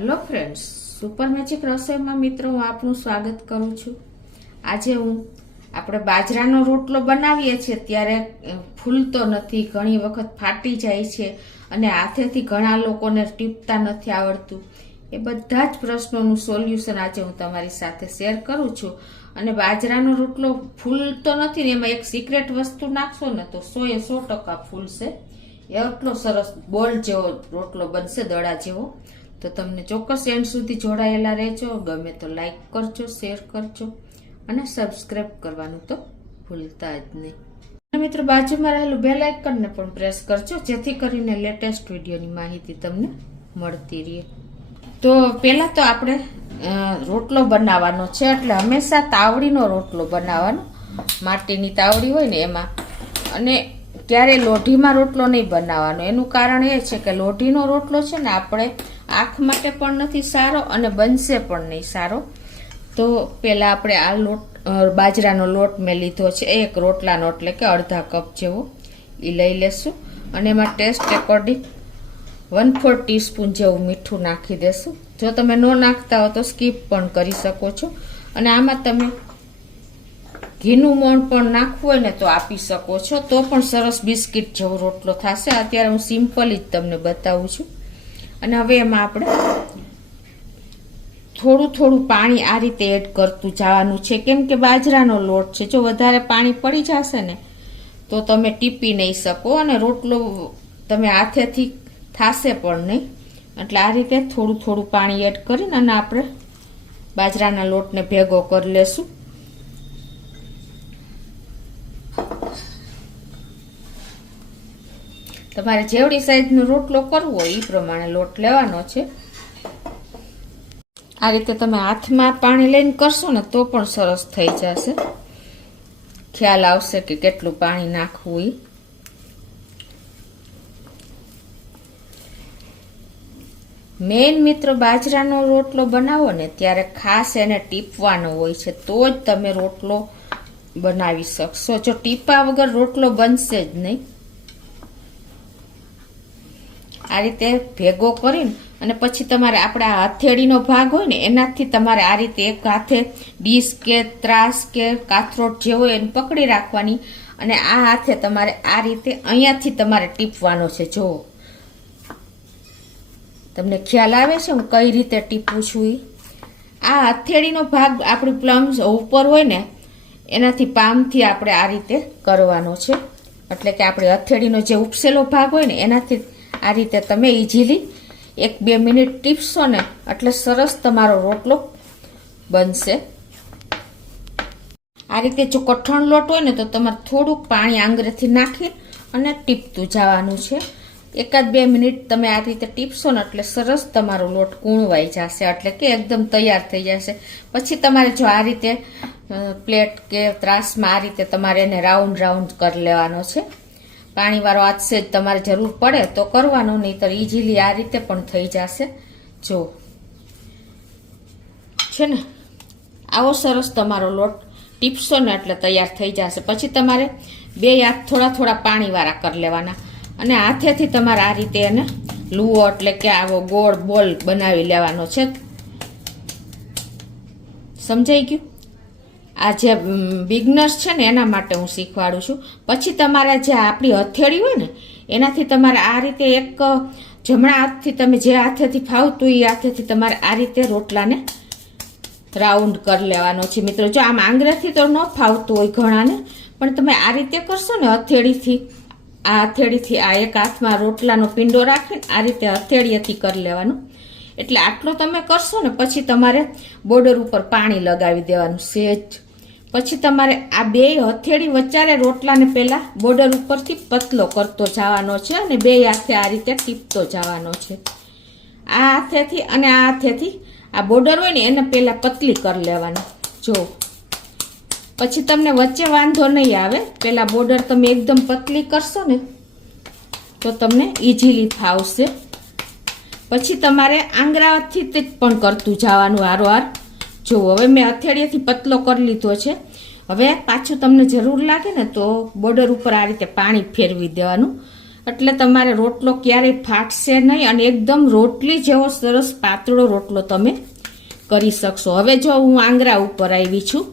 Hello friends, super magic રસોઈમાં મિત્રો હું આપનું સ્વાગત કરું છું. આજે આપણે બાજરાનો રોટલો બનાવીએ છીએ ત્યારે ફૂલતો નથી, ઘણી વખત ફાટી જાય છે અને હાથેથી ઘણા લોકોને ટીપતા નથી આવડતું. એ બધા જ પ્રશ્નોનું સોલ્યુશન આજે હું તમારી સાથે શેર કરું છું. અને બાજરાનો રોટલો ફૂલતો નથી ને એમાં એક સિક્રેટ વસ્તુ નાખશો ને તો 100% ફૂલશે. એટલો સરસ બોલ જેવો રોટલો બનશે, દડા જેવો. તો તમને ચોક્કસ એન્ડ સુધી જોડાયેલા રહેજો. ગમે તો લાઈક કરજો, શેર કરજો અને સબસ્ક્રાઈબ કરવાનું તો ભૂલતા જ નહીં. મિત્રો, બાજુમાં રહેલું બેલ આઇકનને પણ પ્રેસ કરજો જેથી કરીને લેટેસ્ટ વિડીયોની માહિતી તમને મળતી રહે. તો પહેલાં તો આપણે રોટલો બનાવવાનો છે, એટલે હંમેશા તાવડીનો રોટલો બનાવવાનો. માટીની તાવડી હોય ને એમાં. અને ક્યારે લોઢીમાં રોટલો નહીં બનાવવાનો. એનું કારણ એ છે કે લોઢીનો રોટલો છે ને આપણે આંખ માટે પણ નથી સારો અને બનશે પણ નહીં સારો. તો પહેલાં આપણે આ લોટ બાજરાનો લોટ મેં લીધો છે, એક રોટલાનો એટલે કે અડધા કપ જેવો એ લઈ લેશું. અને એમાં ટેસ્ટ એકોર્ડિંગ 1/4 ટીસ્પૂન જેવું મીઠું નાખી દેશું. જો તમે ન નાખતા હો તો સ્કીપ પણ કરી શકો છો. અને આમાં તમે ઘીનું મોણ પણ નાખવું હોય ને તો આપી શકો છો, તો પણ સરસ બિસ્કિટ જેવો રોટલો થશે. અત્યારે હું સિમ્પલ જ તમને બતાવું છું. અને હવે એમાં આપણે થોડું થોડું પાણી આ રીતે એડ કરતું જવાનું છે, કેમ કે બાજરાનો લોટ છે. જો વધારે પાણી પડી જશે ને તો તમે ટીપી નહીં શકો અને રોટલો તમે હાથેથી થાશે પણ નહીં. એટલે આ રીતે થોડું થોડું પાણી એડ કરીને અને આપણે બાજરાના લોટને ભેગો કરી લેશું. તમારે જેવડી સાઈઝનો રોટલો કરવો હોય એ પ્રમાણે લોટ લેવાનો છે. આ રીતે તમે હાથમાં પાણી લઈને કરશો ને તો પણ સરસ થઈ જશે. ખ્યાલ આવશે કે કેટલું પાણી નાખવું એ. મેઇન મિત્રો, બાજરાનો રોટલો બનાવો ને ત્યારે ખાસ એને ટીપવાનો હોય છે, તો જ તમે રોટલો બનાવી શકશો. જો ટીપા વગર રોટલો બનશે જ નહીં. આ રીતે ભેગો કરીને અને પછી તમારે આપણા હથેળીનો ભાગ હોય ને એનાથી તમારે આ રીતે એક હાથે ડીશ કે ત્રાસ કે કાથરોટ જે હોય એને પકડી રાખવાની અને આ હાથે તમારે આ રીતે અહીંયાથી તમારે ટીપવાનો છે. જો તમને ખ્યાલ આવે છે હું કઈ રીતે ટીપું છું એ. આ હથેળીનો ભાગ આપણી પ્લમ્સ ઉપર હોય ને એનાથી પામથી આપણે આ રીતે કરવાનો છે. એટલે કે આપણે હથેળીનો જે ઉપસેલો ભાગ હોય ને એનાથી આ રીતે તમે ઇઝીલી 1-2 મિનિટ ટીપશો ને એટલે સરસ તમારો રોટલો બનશે. આ રીતે જો કઠણ લોટ હોય ને તો તમારે થોડુંક પાણી આંગળીથી નાખી અને ટીપતું જવાનું છે. 1-2 મિનિટ તમે આ રીતે ટીપશો ને એટલે સરસ તમારો લોટ કૂણવાઈ જશે, એટલે કે એકદમ તૈયાર થઈ જશે. પછી તમારે જો આ રીતે પ્લેટ કે ત્રાસમાં આ રીતે તમારે એને રાઉન્ડ રાઉન્ડ કરી લેવાનો છે. પાણીવાળો હાથ જ તમારે જરૂર પડે તો કરવાનો, નહીં તો ઇઝીલી આ રીતે પણ થઈ જશે. જો છે ને આવો સરસ તમારો લોટ ટીપશો ને એટલે તૈયાર થઈ જશે. પછી તમારે 2 હાથ થોડા થોડા પાણીવાળા કરી લેવાના અને હાથેથી તમારે આ રીતે એને લુઓ એટલે કે આવો ગોળ બોલ બનાવી લેવાનો છે. સમજાઈ ગયું? આ જે બિગનર્સ છે ને એના માટે હું શીખવાડું છું. પછી તમારે જે આપણી હથેળી હોય ને એનાથી તમારે આ રીતે એક જમણા હાથથી તમે જે હાથેથી ફાવતું એ હાથેથી તમારે આ રીતે રોટલાને રાઉન્ડ કરી લેવાનો છે. મિત્રો, જો આમ આંગળીથી તો ન ફાવતું હોય ઘણાને, પણ તમે આ રીતે કરશો ને હથેળીથી આ એક હાથમાં રોટલાનો પિંડો રાખીને આ રીતે હથેળીએથી કરી લેવાનું. એટલે આટલો તમે કરશો ને પછી તમારે બોર્ડર ઉપર પાણી લગાવી દેવાનું સહેજ. પછી તમારે આ 2 હથેળી વચ્ચારે રોટલાને પહેલા બોર્ડર ઉપરથી પતલો કરતો જવાનો છે અને 2 હાથે આ રીતે ટીપતો જવાનો છે. આ હાથેથી અને આ હાથેથી આ બોર્ડર હોય ને એને પહેલા પતલી કરી લેવાની. જો પછી તમને વચ્ચે વાંધો નહીં આવે. પહેલા બોર્ડર તમે એકદમ પતલી કરશો ને તો તમને ઇઝીલી ફાવશે. પછી તમારે આંગળાથી જ પણ કરતું જવાનું હારોહાર. જો હવે મેં હથેળીથી પતલો કરી લીધો છે. હવે પાછું તમને જરૂર લાગે ને તો બોર્ડર ઉપર આ રીતે પાણી ફેરવી દેવાનું એટલે તમારે રોટલો ક્યારેય ફાટશે નહીં અને એકદમ રોટલી જેવો સરસ પાતળો રોટલો તમે કરી શકશો. હવે જો હું આંગળા ઉપર આવી છું.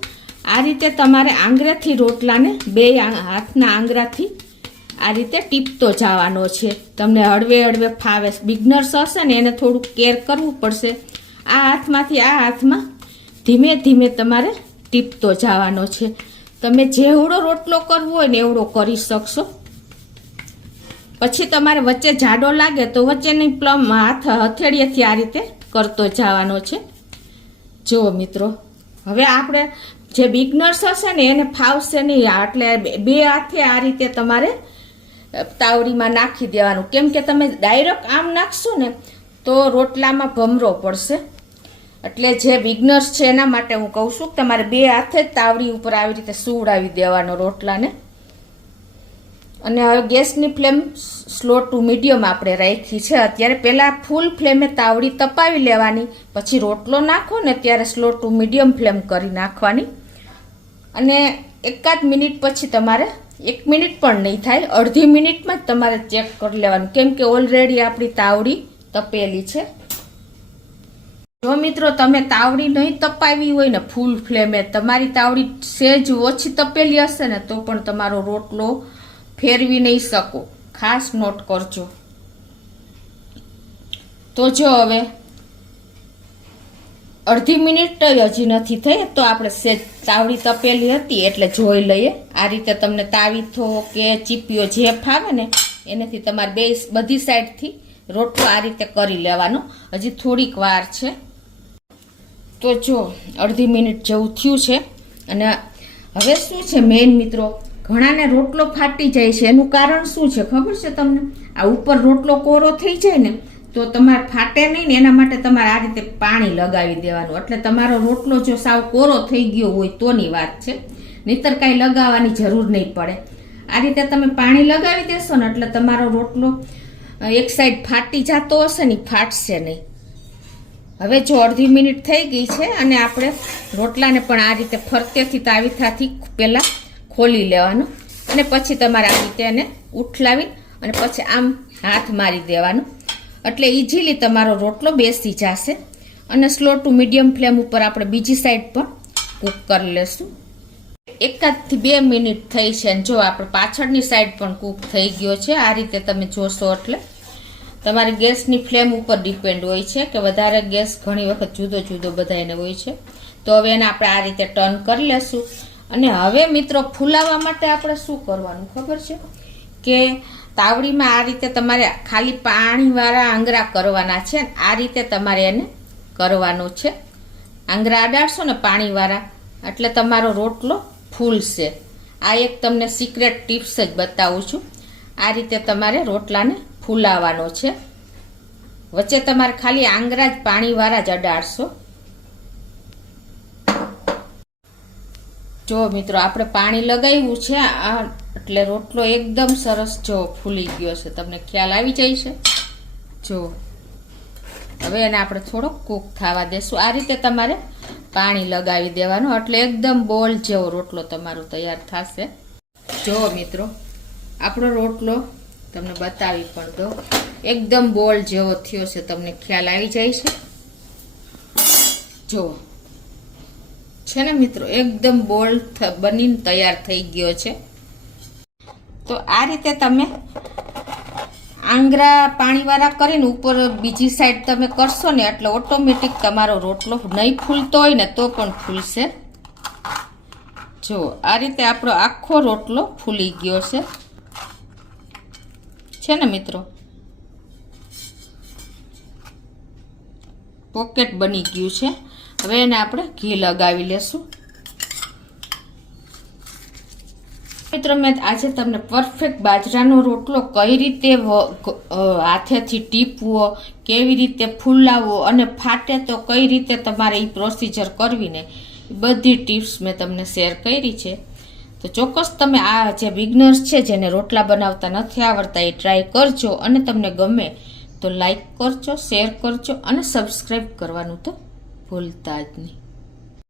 આ રીતે તમારે આંગળાથી રોટલાને બે હાથના આંગળાથી આ રીતે ટીપતો જવાનો છે. તમને હળવે હળવે ફાવે. બિગનર્સ હશે ને એને થોડુંક કેર કરવું પડશે. આ હાથમાંથી આ હાથમાં ધીમે ધીમે તમારે ટીપતો જવાનો છે. તમે જેવડો રોટલો કરવો હોય ને એવડો કરી શકશો. પછી તમારે વચ્ચે જાડો લાગે તો વચ્ચેની પ્લમ હથેળીએથી આ રીતે કરતો જવાનો છે. જુઓ મિત્રો, હવે આપણે જે બિગનર્સ હશે ને એને ફાવશે નહીં. એટલે બે હાથે આ રીતે તમારે તાવડીમાં નાખી દેવાનું. કેમ કે તમે ડાયરેક્ટ આમ નાખશો ને તો રોટલામાં ભમરો પડશે. એટલે જે બિગનર્સ છે એના માટે હું કહું છું કે તમારે બે હાથે જ તાવડી ઉપર આવી રીતે સુવડાવી દેવાનો રોટલાને. અને હવે ગેસની ફ્લેમ સ્લો ટુ મીડિયમ આપણે રાખી છે અત્યારે. પહેલાં ફૂલ ફ્લેમે તાવડી તપાવી લેવાની, પછી રોટલો નાખો ને ત્યારે સ્લો ટુ મીડિયમ ફ્લેમ કરી નાખવાની. અને એકાદ મિનિટ પછી તમારે 1 મિનિટ પણ નહીં થાય, અડધી મિનિટમાં જ તમારે ચેક કરી લેવાનું. કેમ કે ઓલરેડી આપણી તાવડી તપેલી છે. જો મિત્રો તમે તાવડી નહીં તપાવી હોય ને ફૂલ ફ્લેમે, તમારી તાવડી સેજ ઓછી તપેલી હશે ને તો પણ તમારો રોટલો ફેરવી નહીં શકો. ખાસ નોટ કરજો. તો જો હવે અડધી મિનિટ હજી નથી થઈ તો આપણે સેજ તાવડી તપેલી હતી એટલે જોઈ લઈએ. આ રીતે તમને તાવીથો કે ચીપીઓ જે ફાવે ને એનાથી તમારે બધી સાઈડથી રોટલો આ રીતે કરી લેવાનો. હજી થોડીક વાર છે. તો જો અડધી મિનિટ જેવું થયું છે. અને હવે શું છે મેઇન મિત્રો, ઘણાને રોટલો ફાટી જાય છે. એનું કારણ શું છે ખબર છે તમને? આ ઉપર રોટલો કોરો થઈ જાય ને તો તમારે ફાટે નહીં ને એના માટે તમારે આ રીતે પાણી લગાવી દેવાનું. એટલે તમારો રોટલો જો સાવ કોરો થઈ ગયો હોય તોની વાત છે, નહીતર કાંઈ લગાવવાની જરૂર નહીં પડે. આ રીતે તમે પાણી લગાવી દેશો ને એટલે તમારો રોટલો એક સાઈડ ફાટી જતો હશે ને ફાટશે નહીં. હવે જો અડધી મિનિટ થઈ ગઈ છે અને આપણે રોટલાને પણ આ રીતે ફરતેથી તાવીથાથી પહેલાં ખોલી લેવાનું અને પછી તમારે આ રીતે એને ઉઠલાવી અને પછી આમ હાથ મારી દેવાનું. એટલે ઇઝીલી તમારો રોટલો બેસી જશે. અને સ્લો ટુ મીડિયમ ફ્લેમ ઉપર આપણે બીજી સાઈડ પણ કૂક કરી લેશું. 1 થી 2 મિનિટ થઈ છે અને જો આપણે પાછળની સાઈડ પણ કૂક થઈ ગયો છે. આ રીતે તમે જોશો એટલે તમારી ગેસની ફ્લેમ ઉપર ડિપેન્ડ હોય છે કે વધારે ગેસ ઘણી વખત જુદો જુદો બધાને હોય છે. તો હવે એને આપણે આ રીતે ટર્ન કરી લેશું. અને હવે મિત્રો ફૂલાવા માટે આપણે શું કરવાનું ખબર છે કે તાવડીમાં આ રીતે તમારે ખાલી પાણીવાળા આંગળા કરવાના છે. આ રીતે તમારે એને કરવાનું છે. આંગળા અડાડશો ને પાણીવાળા એટલે તમારો રોટલો ફૂલશે. આ એક તમને સિક્રેટ ટિપ્સ જ બતાવું છું. આ રીતે તમારે રોટલાને ફૂલાવાનો છે. વચ્ચે તમારે ખાલી આંગળા જ પાણીવાળા જ અડાડશો. જો મિત્રો આપણે પાણી લગાવ્યું છે આ એટલે રોટલો એકદમ સરસ જો ફૂલી ગયો છે. તમને ખ્યાલ આવી જાય છે. જો હવે એને આપણે થોડોક કૂક થવા દેશું. આ રીતે તમારે પાણી લગાવી દેવાનું એટલે એકદમ બોલ જેવો રોટલો તમારો તૈયાર થશે. જો મિત્રો આપણો રોટલો તમને બતાવી પણ દો, એકદમ બોલ જેવો થયો છે. તમને ખ્યાલ આવી જાય છે. જો છે ને મિત્રો એકદમ બોલ બનીને તૈયાર થઈ ગયો છે. તો આ રીતે તમે આંગળા પાણીવાળા કરીને ઉપર બીજી સાઈડ તમે કરશો ને એટલે ઓટોમેટિક તમારો રોટલો નહીં ફૂલતો હોય ને તો પણ ફૂલશે. જો આ રીતે આપણો આખો રોટલો ફૂલી ગયો છે ને મિત્રો, પોકેટ બની ગયું છે. હવે એને આપણે ઘી લગાવી લેશું. મિત્રો મેં આજે તમને પરફેક્ટ બાજરાનો રોટલો કઈ રીતે હાથેથી ટીપવો, કેવી રીતે ફૂલાવવો અને ફાટે તો કઈ રીતે તમારે એ પ્રોસિજર કરવી ને બધી ટિપ્સ મેં તમને શેર કરી છે. તો ચોક્કસ તમે આ જે બિગનર્સ છે જેને રોટલા બનાવતા નથી આવડતા એ ટ્રાય કરજો. અને તમને ગમે તો લાઈક કરજો, શેર કરજો અને સબસ્ક્રાઈબ કરવાનું તો ભૂલતા જ નહીં.